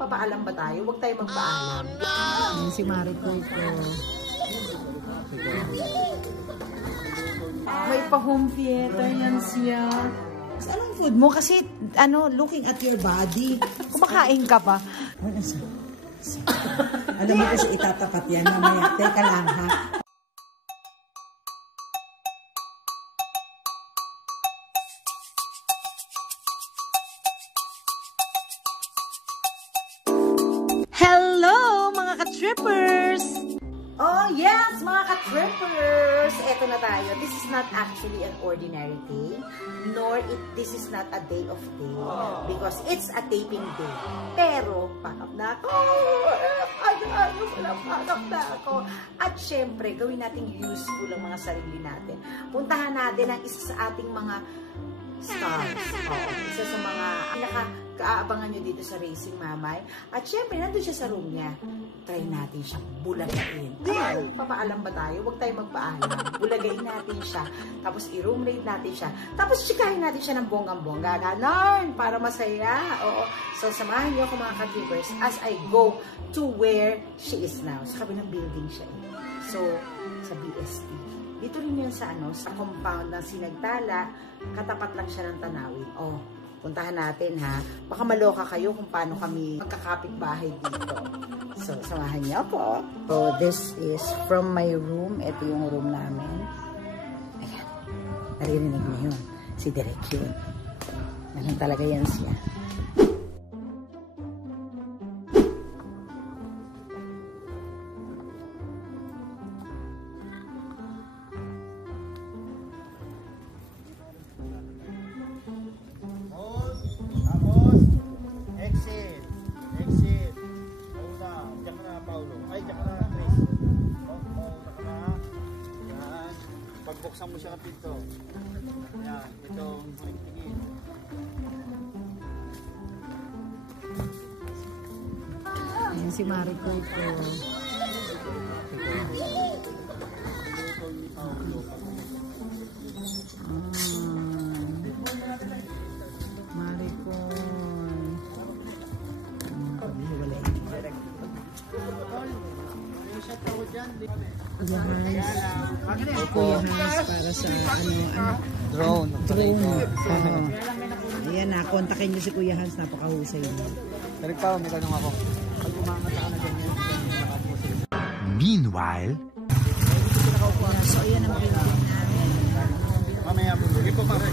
Magpapaalam ba tayo? Huwag tayo magpaalam. Yan si Maricoy ko. May pa-home theater yan siya. Anong food mo? Kasi, looking at your body. Kumakain ka pa. Alam mo kasi itatapat yan mamaya. Teka lang, ha? Hello, mga ka-trippers! Oh, yes, mga ka-trippers! Eto na tayo. This is not actually an ordinary day, nor this is not a day of day, because it's a taping day. Pero, pakap na ako! Pakap na ako! At syempre, gawin natin useful ang mga sarili natin. Puntahan natin ang isa sa ating mga stars. Isa sa mga nakakaabangan nyo dito sa Racing Mamay. At syempre, nandun siya sa room niya. Try natin siyang bulagain. Papaalam ba tayo? Huwag tayo magpaalam. Bulagain natin siya. Tapos i-room raid natin siya. Tapos chikahin natin siya ng bonggang-bongga. Ganon! Para masaya. Oo. So, samahan niyo ako mga ka-trippers as I go to where she is now. Sa kabilang building siya. So, sa BST. Dito rin yan sa compound ng Sinagtala, katapat lang siya ng Tanawin. Oh, puntahan natin ha. Baka maloka kayo kung paano kami magkakapit-bahay dito. So, samahan niyo po. So, this is from my room. Ito yung room namin. Ayan. Naririnig niyo yun. Si Derek yun. Ganun talaga yan siya. Pagbuksan mo siya ng pinto. Yan, itong tingin. Yan si Maricoy ko. Maricoy. Kuya Hans para sa Drone. Ayan na, kontakin niyo si Kuya Hans, napakahusay niya. Direk pa, may tanong ako. Pag umangat ka na ganyan, Meanwhile, So, ayan ang building namin. mamaya po. Sige po, pare.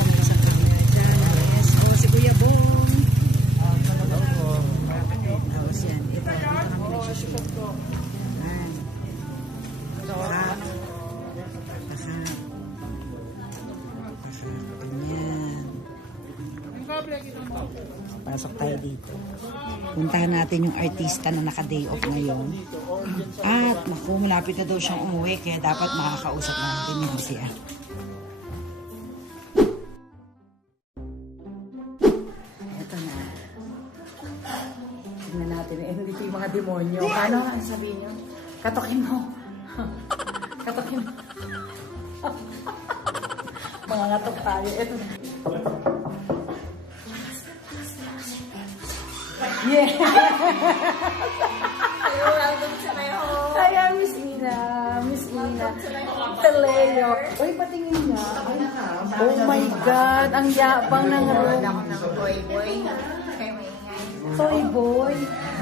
May isang kabila dyan. Yes, si Kuya Bong. Tapos yan, ito kami nagsushoot. Ayan. Ganyan. Pasok tayo dito. Puntahan natin yung artista na naka-day off ngayon. At naku, malapit na daw siyang umuwi kaya dapat makakausap natin yan siya. Ito na. Tingnan natin. Dito yung mga demonyo. Paano ang sabihin nyo? Katokin mo. Katokin mo. Mga ngatok tayo. Ito na. Yeah! Welcome to my home. Kaya, Miss Ina. Miss Ina. Taleo. Uy, patingin niya. Oh my God. Ang yabang ng room. Ako ng boy. Kayo maingay. Toy boy.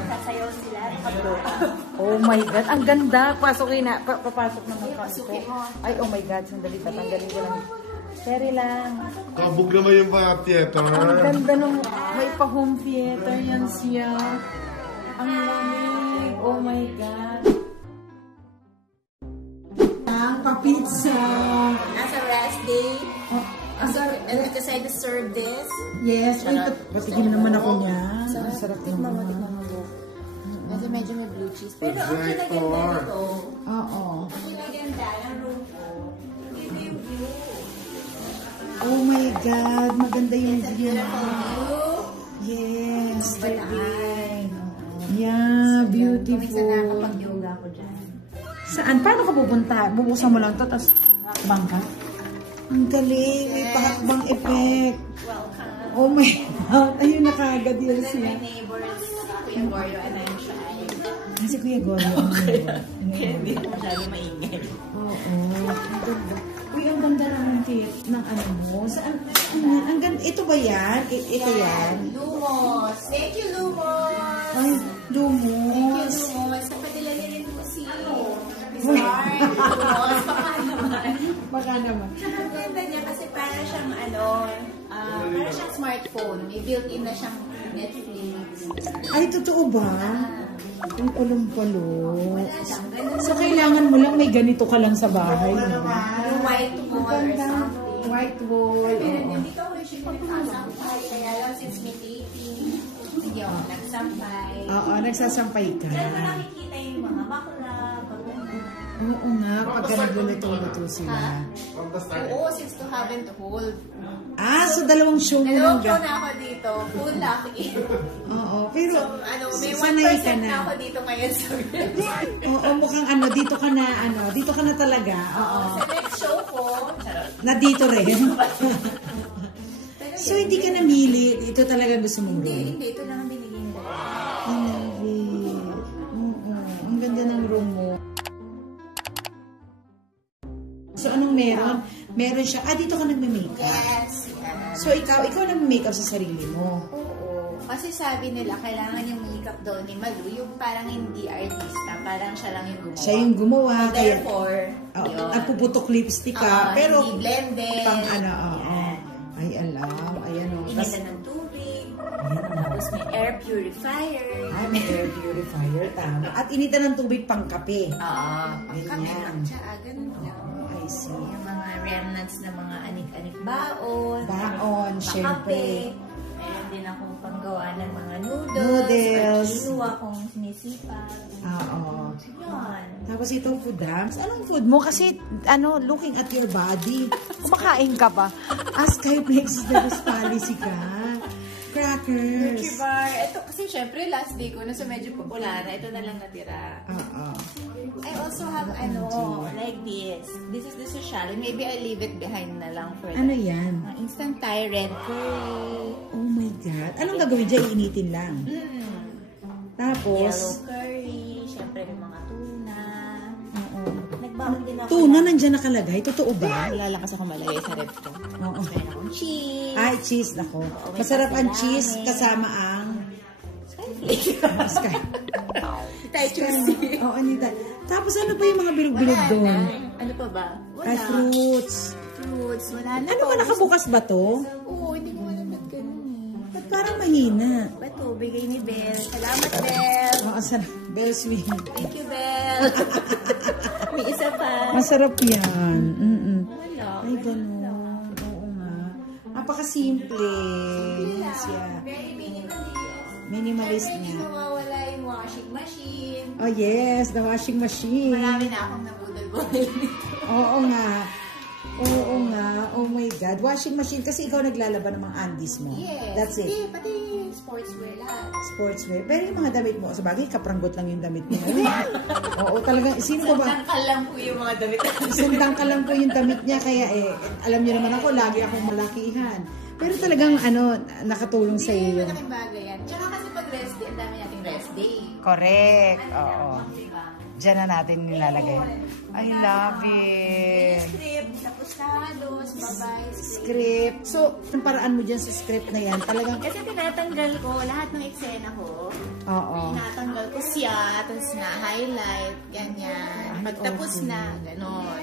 Sasayaw sila. Oh my God. Ang ganda. Pasukin na. Papasok naman kami ko. Ay, oh my God. Sandali. Tatanggalin ko lang. Seri lang. kabog naman yung mga theater. Ang ganda nung may pa-home theater yan siya. Ang lamig. Oh my God. Ang pa-pizza. As a rest day. And we decided to serve this. Yes, patigim naman ako niya. Ang sarap naman. Medyo may blue cheese. Pero ang Right, kinaganda nito. Oo. Ang kinaganda ng room ko. Ito yung view. Oh my God, maganda yung view. Yes, divine. Yeah, beautiful. Nakapag-yoga ko dyan. Saan? Paano ka pupunta? Bubuksan mo lang ito, tapos bangka? Ang galing, may pahakbang effect. Welcome. Oh my God. Ayun na kagad yun Then siya. my neighbors, Kuya Goryo and I'm shy. Kasi Kuya Goryo. Kaya hindi ko masyado maingay. Oo. Ang ganda. Uy, ang ganda naman ng ano mo. Saan? Ang ganda. Ito ba yan? Ito yan? Lumos. Thank you, Lumos. Ay, Thank you, Lumos. Lumos. Napadala niya rin po si Bizarre. Lumos. Baka naman. Baka naman. Tsaka ang ganda niya kasi para siyang para siyang smartphone. May built-in na siyang Netflix. Ay, totoo ba? Ang ulam-palo. Wala lang. Ganun. So, kailangan mo lang may ganito ka lang sa bahay. Yung white wall or something. White wall. Pero Oo. hindi ko usually nagsasampay. Kaya lang since may dating, hindi ako nagsampay. Oo, nagsasampay ka. Diyan ko nakikita yung mga bakla, Oo nga, pagka nagluluto-luto sila. Oo, since to haven't hold. So dalawang show mo lang Dalawang show na ako dito. Full lucky. Oo, pero So, may 1% sanay ka na ako dito ngayon sa Oo, mukhang dito ka na talaga. Oo. Sa next show ko, Na dito rin. pero So, hindi ka namili. Ito talaga gusto mong room. hindi, ito lang ang binigay mo. I love it. Oo, ang ganda ng room mo. So, anong meron? Meron siya. Dito ka nagme-makeup. Yes. So, ikaw nagme-makeup sa sarili mo. Oo. Kasi sabi nila, kailangan yung makeup daw ni Malu, yung parang hindi artista, parang siya lang yung gumawa. Siya yung gumawa. So, therefore, yun. Nagpuputok lipstick ka. Pero, hindi blended. pang Ay, alam. Ayan o. Inita ng tubig. Tapos may air purifier. May air purifier. Tama. At inita ng tubig pang kape. Oo. Pangkape, Ganyan. pangtsaa, ganun lang. I see. Yung mga remnants ng mga anik-anik baon. Baon, syempre. Meron din akong panggawa ng mga noodles. Noodles. Or kinuha kong sinisipag. Oo. Yun. Tapos ito, food dams. Anong food mo? Kasi, looking at your body. Kumakain ka ba? Ask kayo, plexus nervous policy ka. Crackers. Bar. Ito kasi syempre last day ko na so medyo popular. Ito na lang natira. Oo. I also have like this. This is the social. Maybe I leave it behind na lang for Ano yan? instant Thai red curry. Oh my God. Anong gagawin dyan? Iinitin lang. Tapos, Yellow curry. Syempre may mga tuna. oo. Nagbaon din ako. Tuna nandyan nakalagay. Totoo ba? Lalakas ako malagay sa ref ko. Oo. Meron akong cheese. Ay, cheese. Ako. may Masarap ang pasalami. cheese kasama ang sky. Thai juicy. Oo, nita. Tapos ano pa yung mga bilog-bilog doon? Ano pa ba? Wala. Ay, fruits. Fruits. Wala na. Ano ba, nakabukas ba to? Oo, hindi ko alam ba't ganun eh. Ba't parang mahina? Ito, bigay ni Belle. Salamat, Belle. Oo, sarap. Bell sweet. Thank you, Belle. May isa pa. Masarap yan. Wala. Ay, ganun. Oo nga. Napaka-simple. Siya. Very minimalist. Minimalist Siyempre, niya. hindi mawawala yung washing machine. Oh, yes. The washing machine. Marami na akong nabudol-budol nito. Oo nga. Oo nga. Oh my God. Washing machine. Kasi ikaw naglalaban ng mga undies mo. Yes. That's it. Hindi, pati sportswear lahat. Sportswear. Pero yung mga damit mo, sa bagay, kapranggot lang yung damit mo. Oo, talagang, sino ba ba? Tangkal lang po yung mga damit. Sundang ka lang po yung damit niya, kaya alam niyo naman ako, lagi akong malakihan. Pero talagang, nakatulong sa Hindi, iyo. malaking bagay yan. Tsaka kasi pag rest day, ang dami nating rest day. Correct. Oo. Diba? Diyan na natin nilalagay. I love it. Script, tapos halos, babay, Script. So, ang paraan mo dyan sa script na yan, talagang, Kasi tinatanggal ko lahat ng eksena ko. oo. Tinatanggal ko siya, tapos na-highlight, ganyan. Pagtapos okay. na, ganon.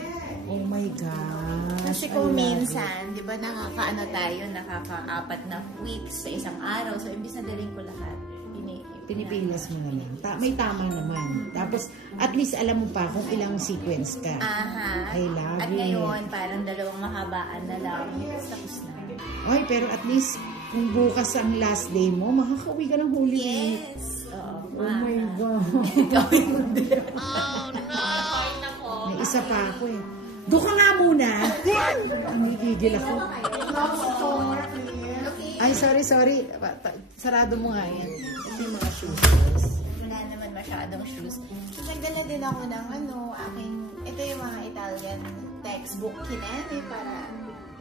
Oh my gosh. Kasi kung minsan, di ba nakaka-ano tayo, nakaka-4 na weeks sa isang araw. So, imbis na daling ko lahat. Pinipilas mo naman. May tama naman. Tapos, at least alam mo pa kung ilang sequence ka. Aha. I love At it. ngayon, parang 2 mahabaan na lang. Tapos na. Ay, pero at least, kung bukas ang last day mo, makakauwi ka ng Holy Week. Yes. Oo. Oh my God. Gawin mo din. Oh no! May isa pa ako eh. Doon ka nga muna. Nanggigigil ako. Ay, sorry. Sarado mo nga yan. Ito yung mga shoes. Wala naman masyadong shoes. So, nagdala din ako ng ito yung mga Italian textbook kineme para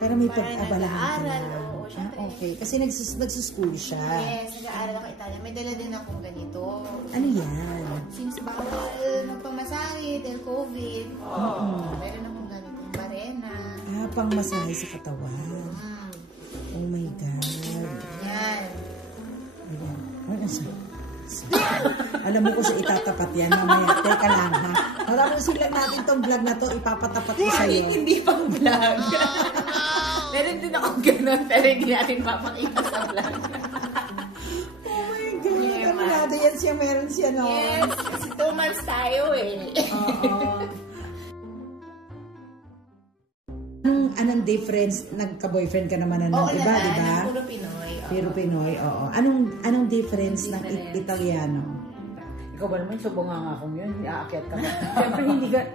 Pero may para pag-abalahan ka nag-aaral. na. Oo. syempre. Okay. Kasi nagsuschool siya. Yes, nag-aaral ako Italia. May dala din akong ganito. Ano yan? Since bawal magpamasahe dahil COVID, meron akong ganito. Barena. Pang masahe sa katawan. Oh my God. Yan. Ayan. Ano sa? Alam mo ko sa itatapat yan mamaya. Teka lang ha. Matapusin lang natin tong vlog na to. Ipapatapat ko sa'yo. Hindi pang vlog. Meron din akong ganun, pero hindi natin mapakita sa vlog. Oh my God. Aminado yan siya. Meron siya, no? Yes, kasi 2 months tayo eh. Oo. Anong difference? Nagka-boyfriend ka naman na ng iba, di ba? Puro Pinoy. Puro Pinoy, oo. Anong difference ng Italiano? Ikaw ba naman, subong nga akong yun, aakyat ka ba? Siyempre,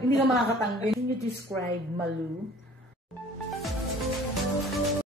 hindi ka makakatanggal. Can you describe Malu?